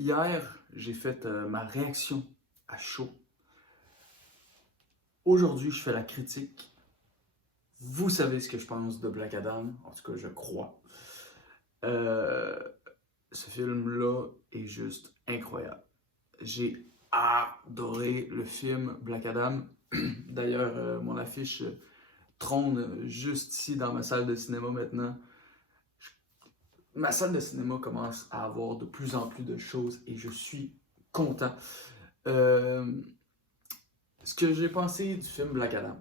Hier, j'ai fait ma réaction à chaud. Aujourd'hui, je fais la critique. Vous savez ce que je pense de Black Adam, en tout cas, je crois. Euh, Ce film-là est juste incroyable. J'ai adoré le film Black Adam. D'ailleurs, mon affiche trône juste ici dans ma salle de cinéma maintenant. Ma salle de cinéma commence à avoir de plus en plus de choses et je suis content. Euh, Ce que j'ai pensé du film Black Adam,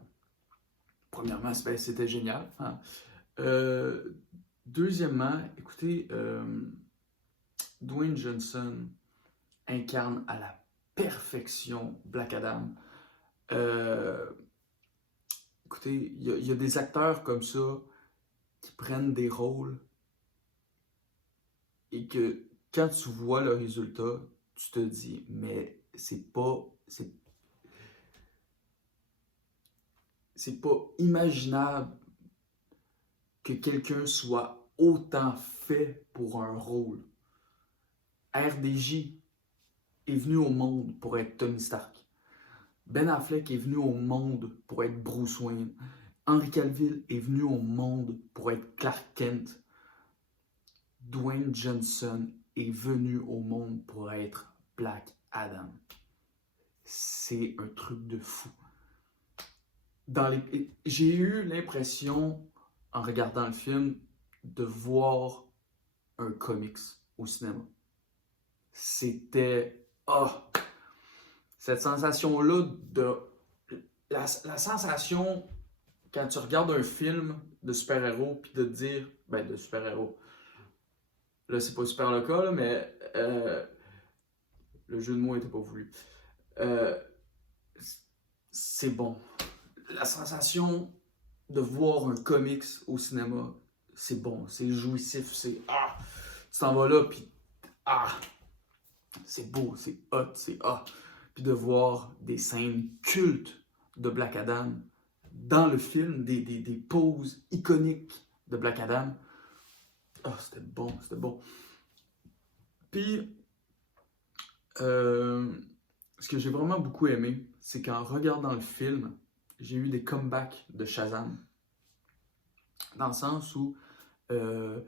premièrement, c'était génial. Hein. Euh, Deuxièmement, écoutez, Dwayne Johnson incarne à la perfection Black Adam. Euh, Écoutez, il y a des acteurs comme ça qui prennent des rôles et que quand tu vois le résultat, tu te dis, mais c'est pas imaginable que quelqu'un soit autant fait pour un rôle. RDJ est venu au monde pour être Tony Stark. Ben Affleck est venu au monde pour être Bruce Wayne. Henry Cavill est venu au monde pour être Clark Kent. Dwayne Johnson est venu au monde pour être Black Adam. C'est un truc de fou. J'ai eu l'impression, en regardant le film, de voir un comics au cinéma. C'était... Ah! Cette sensation-là de... La sensation quand tu regardes un film de super-héros puis de te dire... Ben, de super-héros. Là, c'est pas super le cas, là, mais le jeu de mots était pas voulu. Euh, c'est bon. La sensation de voir un comics au cinéma, c'est bon, c'est jouissif, c'est... Ah! Tu t'en vas là, puis... Ah! C'est beau, c'est hot, c'est ah. Puis de voir des scènes cultes de Black Adam dans le film, des poses iconiques de Black Adam. Ah, c'était bon, c'était bon. Puis, ce que j'ai vraiment beaucoup aimé, c'est qu'en regardant le film, j'ai eu des comebacks de Shazam. Dans le sens où, euh,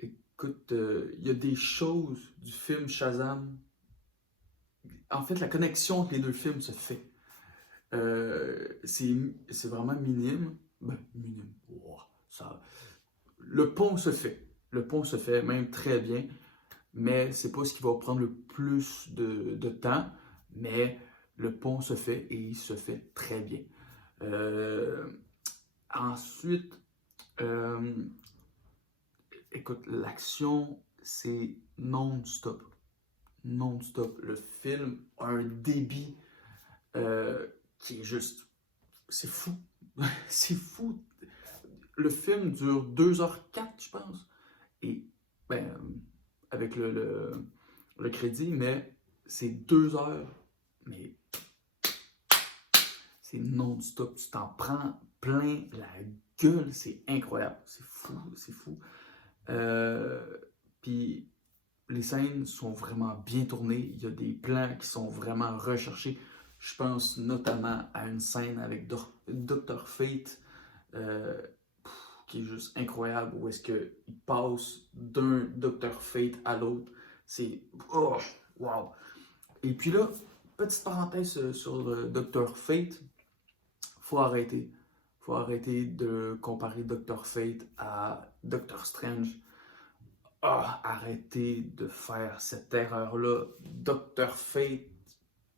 écoute, il y a des choses du film Shazam. En fait, la connexion entre les deux films se fait. C'est vraiment minime. Ben, minime. Wow, ça, le pont se fait. Le pont se fait même très bien, mais c'est pas ce qui va prendre le plus de temps. Mais le pont se fait et il se fait très bien. Euh, Ensuite, euh, écoute, l'action, c'est non-stop. Non-stop. Le film a un débit qui est juste... C'est fou. C'est fou. Le film dure 2h04, je pense. Et, ben, avec le crédit, mais c'est 2 heures. Mais c'est non-stop. Tu t'en prends plein la gueule. C'est incroyable. C'est fou. C'est fou. Puis les scènes sont vraiment bien tournées. Il y a des plans qui sont vraiment recherchés. Je pense notamment à une scène avec Dr. Fate euh, qui est juste incroyable où est-ce qu'il passe d'un Dr. Fate à l'autre. C'est... Oh, wow! Et puis là, petite parenthèse sur le Dr. Fate. Faut arrêter. Faut arrêter de comparer Dr. Fate à Doctor Strange. Ah, arrêtez de faire cette erreur-là. Doctor Fate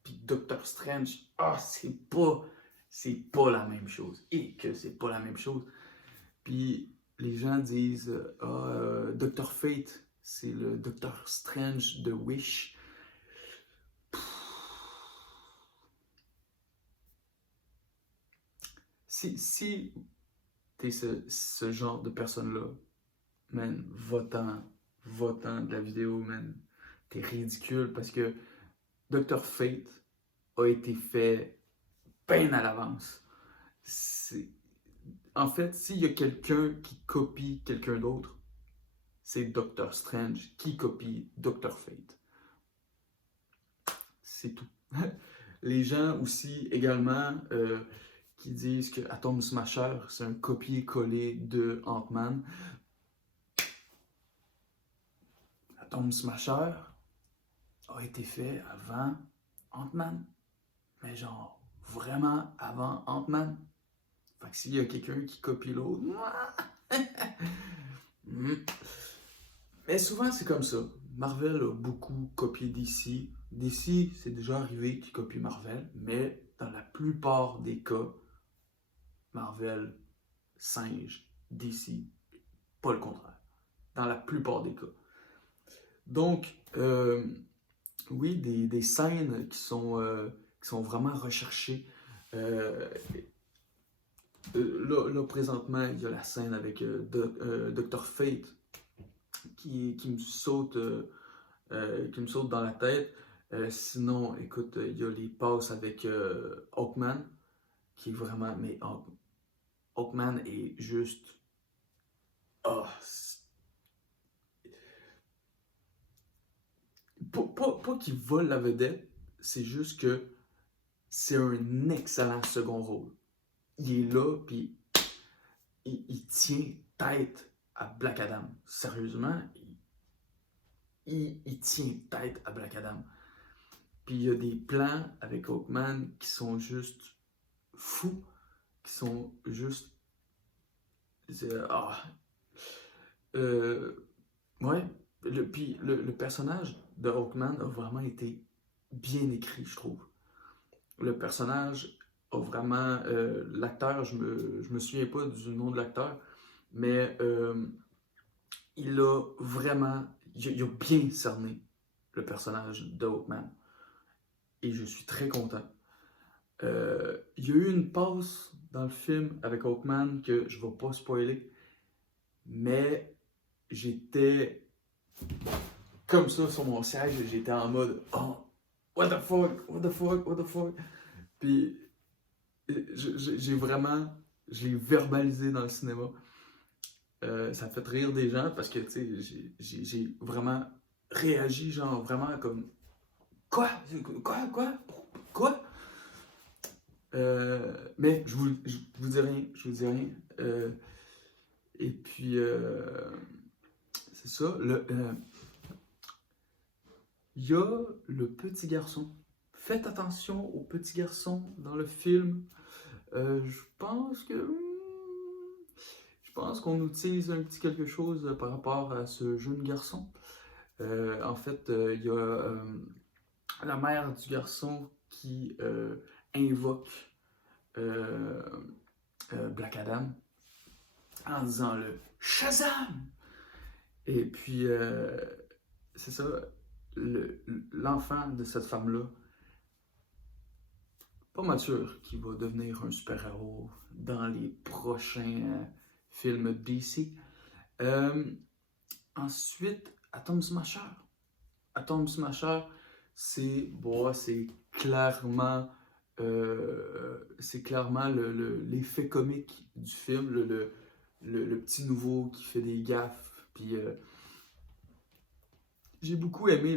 puis Doctor Strange, c'est pas la même chose. Et que c'est pas la même chose. Puis les gens disent, Doctor Fate, c'est le Doctor Strange de Wish. Si t'es ce genre de personne-là, man, va-t'en de la vidéo, man. T'es ridicule parce que Dr. Fate a été fait bien à l'avance. En fait, s'il y a quelqu'un qui copie quelqu'un d'autre, c'est Doctor Strange qui copie Dr. Fate. c'est tout. Les gens aussi, également, qui disent que Atom Smasher, c'est un copier-coller de Ant-Man. Atom Smasher a été fait avant Ant-Man, mais genre vraiment avant Ant-Man. Fait que s'il y a quelqu'un qui copie l'autre, mais souvent c'est comme ça. Marvel a beaucoup copié DC. DC, c'est déjà arrivé qu'ils copient Marvel, mais dans la plupart des cas, Marvel singe DC, pas le contraire. Dans la plupart des cas. Donc, oui, des scènes qui sont vraiment recherchées. Là, présentement, il y a la scène avec Dr. Fate qui me saute dans la tête. Sinon, écoute, il y a les passes avec Hawkman, qui est vraiment. Mais Hawkman est juste. Oh, pas qu'il vole la vedette, c'est juste que c'est un excellent second rôle. Il est là, puis il tient tête à Black Adam. Sérieusement, il tient tête à Black Adam. Puis il y a des plans avec Hawkman qui sont juste fous, qui sont juste. Ah. Ouais. Puis le personnage de Hawkman a vraiment été bien écrit, je trouve. Le personnage a vraiment. L'acteur, je me souviens pas du nom de l'acteur, mais il a vraiment. Il a bien cerné le personnage de Hawkman. Et je suis très content. Il y a eu une passe dans le film avec Hawkman que je ne vais pas spoiler, mais j'étais comme ça sur mon siège, j'étais en mode oh, what the fuck, what the fuck, what the fuck. Puis j'ai vraiment, je l'ai verbalisé dans le cinéma. Ça me fait rire des gens parce que tu sais, j'ai vraiment réagi, genre vraiment comme quoi, quoi. Mais je vous dis rien, je vous dis rien. Et puis, c'est ça. Il y a le petit garçon. Faites attention au petit garçon dans le film. Je pense qu'on utilise un petit quelque chose par rapport à ce jeune garçon. En fait, il y a la mère du garçon qui invoque Black Adam en disant le Shazam! Et puis, c'est ça, l'enfant de cette femme-là, pas mal sûr qu'il va devenir un super-héros dans les prochains films DC. Ensuite, Atom Smasher. Atom Smasher, c'est clairement l'effet comique du film, le petit nouveau qui fait des gaffes. Puis j'ai beaucoup aimé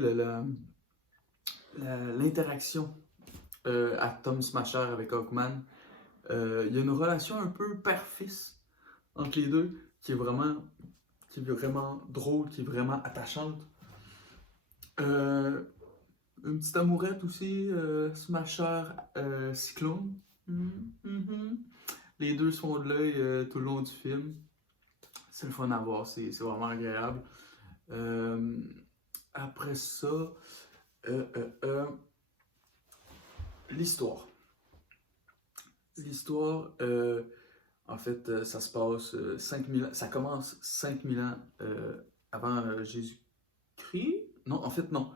l'interaction Atom Smasher avec Hawkman. Il y a une relation un peu père-fils entre les deux qui est vraiment drôle, qui est vraiment attachante. Une petite amourette aussi, Smasher, Cyclone. Les deux sont de l'œil tout le long du film. C'est le fun à voir, c'est vraiment agréable. Après ça, l'histoire. L'histoire, en fait, ça se passe 5000 ans, ça commence 5000 ans avant Jésus-Christ. Non, en fait, non.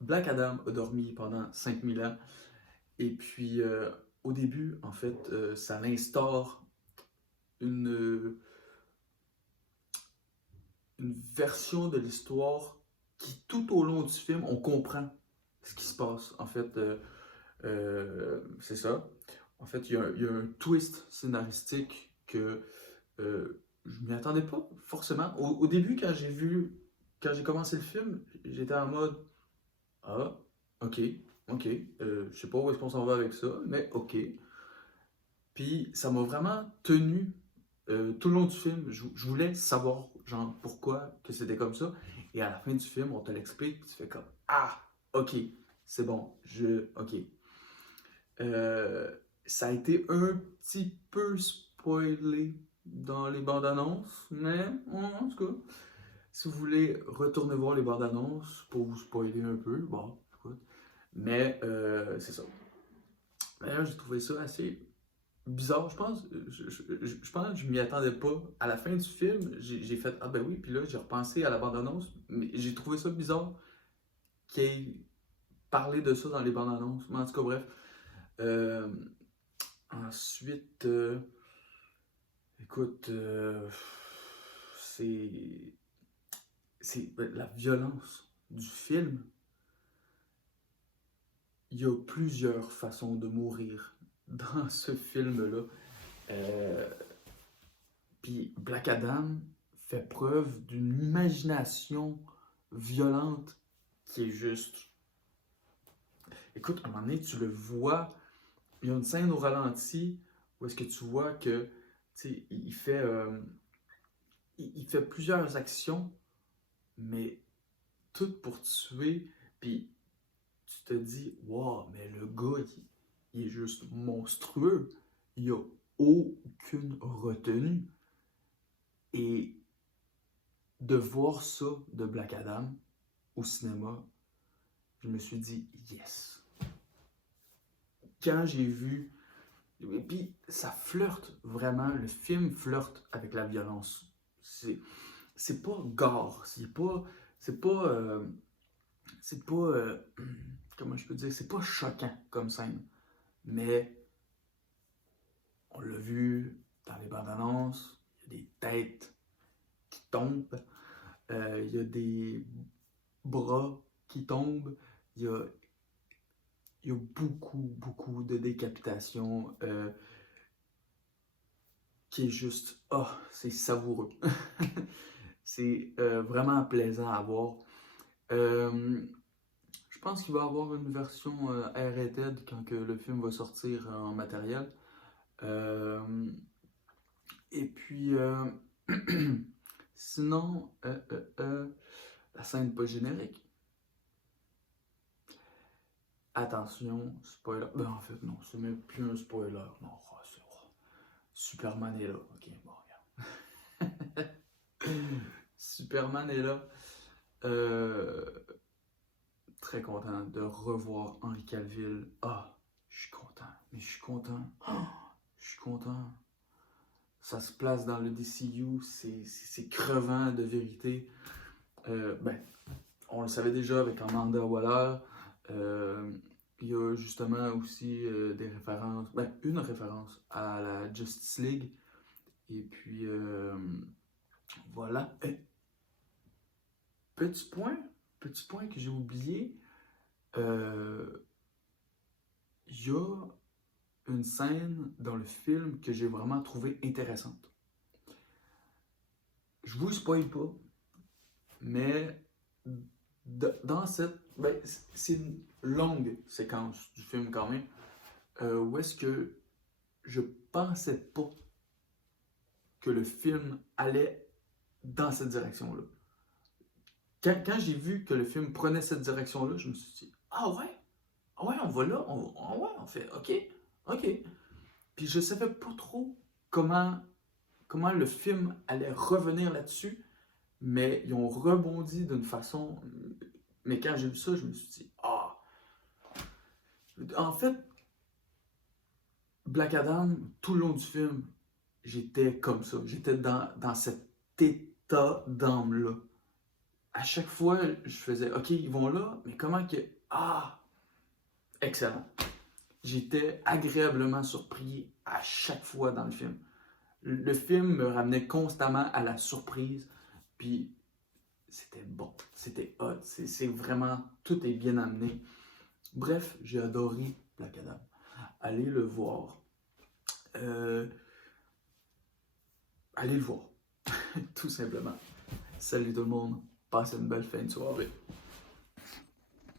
Black Adam a dormi pendant 5000 ans. Et puis, au début, en fait, ça instaure une version de l'histoire qui, tout au long du film, on comprend ce qui se passe. En fait, c'est ça. En fait, il y a un twist scénaristique que je m'y attendais pas forcément. Au début, quand j'ai commencé le film, j'étais en mode ah, ok, OK, je sais pas où est-ce qu'on s'en va avec ça, mais OK. Puis ça m'a vraiment tenu tout le long du film. Je voulais savoir, genre, pourquoi que c'était comme ça. Et à la fin du film, on te l'explique, puis tu fais comme ah, OK, c'est bon, OK. Euh, Ça a été un petit peu spoilé dans les bandes annonces, mais en tout cas, si vous voulez retourner voir les bandes annonces pour vous spoiler un peu, bon, écoute. Mais c'est ça. D'ailleurs, j'ai trouvé ça assez bizarre, je pense. Je pense que je m'y attendais pas. À la fin du film, j'ai fait ah ben oui, puis là, j'ai repensé à la bande-annonce, mais j'ai trouvé ça bizarre qu'il ait parlé de ça dans les bandes-annonces. Mais en tout cas, bref. Euh, Ensuite, écoute, c'est. C'est la violence du film. Il y a plusieurs façons de mourir dans ce film-là. Euh, Puis Black Adam fait preuve d'une imagination violente qui est juste. Écoute, à un moment donné, tu le vois, il y a une scène au ralenti où est-ce que tu vois que, tu sais, il fait plusieurs actions, mais toutes pour tuer, puis tu te dis, wow, mais le gars, il est juste monstrueux, il n'y a aucune retenue. Et de voir ça de Black Adam au cinéma, je me suis dit yes. Quand j'ai vu, et puis ça flirte vraiment, le film flirte avec la violence. C'est pas gore, c'est pas, c'est pas, comment je peux dire, c'est pas choquant comme scène, mais on l'a vu dans les bandes annonces, il y a des têtes qui tombent, il y a des bras qui tombent, il y a il y a beaucoup, beaucoup de décapitations qui est juste, oh, c'est savoureux. C'est vraiment plaisant à voir. Euh, je pense qu'il va y avoir une version R-rated quand que le film va sortir en matériel. Euh, et puis, sinon, la scène post-générique. Attention, spoiler. Ben, en fait, non, c'est même plus un spoiler. Non, Superman est là. Ok, bon, regarde. Superman est là. Euh, Très content de revoir Henry Cavill. Ah, je suis content. Mais je suis content. Je suis content. Ça se place dans le DCU. C'est crevant de vérité. Ben, on le savait déjà avec Amanda Waller. Euh, il y a justement aussi des références, ben, une référence à la Justice League. Et puis, voilà. Et, petit point, petit point que j'ai oublié, euh, il y a une scène dans le film que j'ai vraiment trouvé intéressante. Je vous spoil pas, mais dans cette. Ben, c'est une longue séquence du film quand même, où est-ce que je pensais pas que le film allait dans cette direction-là. Quand j'ai vu que le film prenait cette direction-là, je me suis dit, ah ouais, on va là, ah ouais, on fait, ok, ok. Puis je savais pas trop comment le film allait revenir là-dessus, mais ils ont rebondi d'une façon. Mais quand j'ai vu ça, je me suis dit, ah. En fait, Black Adam, tout le long du film, j'étais comme ça. J'étais dans cet état d'âme-là. À chaque fois, je faisais, OK, ils vont là, mais comment que. Ah! Excellent. J'étais agréablement surpris à chaque fois dans le film. Le film me ramenait constamment à la surprise, puis c'était bon, c'était hot, c'est vraiment, tout est bien amené. Bref, j'ai adoré Black Adam. Allez le voir. Euh, Allez le voir, tout simplement. Salut tout le monde, passez une belle fin de soirée.